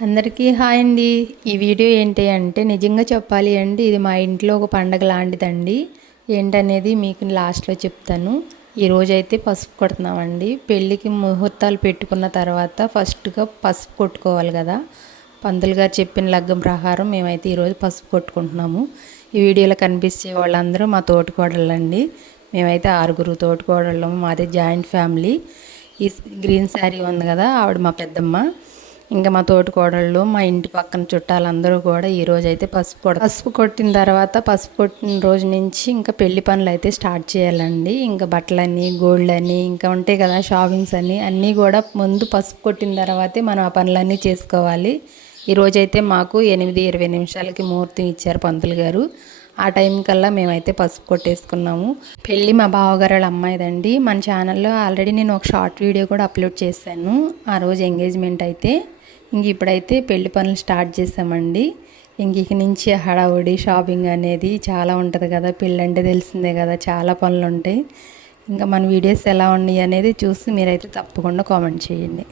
అందరికీ హాయ్ అండి. ఈ వీడియో ఏంటి అంటే నిజంగా చెప్పాలి అంటే ఇది మా ఇంట్లో ఒక పండగ లాంటిదండి. ఏంటనేది మీకు లాస్ట్లో చెప్తాను. ఈరోజైతే పసుపు కొడుతున్నామండి. పెళ్ళికి ముహూర్తాలు పెట్టుకున్న తర్వాత ఫస్ట్గా పసుపు కొట్టుకోవాలి కదా. పంతులు గారు చెప్పిన లగ్గం ప్రకారం మేమైతే ఈరోజు పసుపు కొట్టుకుంటున్నాము. ఈ వీడియోలో కనిపించే వాళ్ళందరూ మా తోటికోడళ్ళండి. మేమైతే 6 తోటికోడళ్ళము. మాది జాయింట్ ఫ్యామిలీ. ఈ గ్రీన్ శారీ ఉంది కదా, ఆవిడ మా పెద్దమ్మ. ఇంకా మా తోటికోడళ్ళు, మా ఇంటి పక్కన చుట్టాలందరూ కూడా ఈరోజు అయితే పసుపు కొట్టిన తర్వాత పసుపు కొట్టిన రోజు నుంచి ఇంకా పెళ్లి పనులు అయితే స్టార్ట్ చేయాలండి. ఇంకా బట్టలని, గోల్డ్లని ఇంకా ఉంటాయి కదా షాపింగ్స్ అన్నీ కూడా ముందు పసుపు కొట్టిన తర్వాతే మనం ఆ పనులన్నీ చేసుకోవాలి. ఈరోజైతే మాకు 8:20 నిమిషాలకి ముహూర్తం ఇచ్చారు పంతులు గారు. ఆ టైం కల్లా మేమైతే పసుపు కొట్టేసుకున్నాము. పెళ్ళి మా బావగారు అమ్మాయిదండి. మన ఛానల్లో ఆల్రెడీ నేను ఒక షార్ట్ వీడియో కూడా అప్లోడ్ చేశాను. ఆ రోజు ఎంగేజ్మెంట్ అయితే ఇప్పుడైతే పెళ్లి పనులు స్టార్ట్ చేసామండి. ఇక నుంచి హడావుడి షాపింగ్ అనేది చాలా ఉంటుంది కదా. పెళ్ళి అంటే తెలిసిందే కదా, చాలా పనులు ఉంటాయి. ఇంకా మన వీడియోస్ ఎలా ఉన్నాయి అనేది చూసి మీరైతే తప్పకుండా కామెంట్ చేయండి.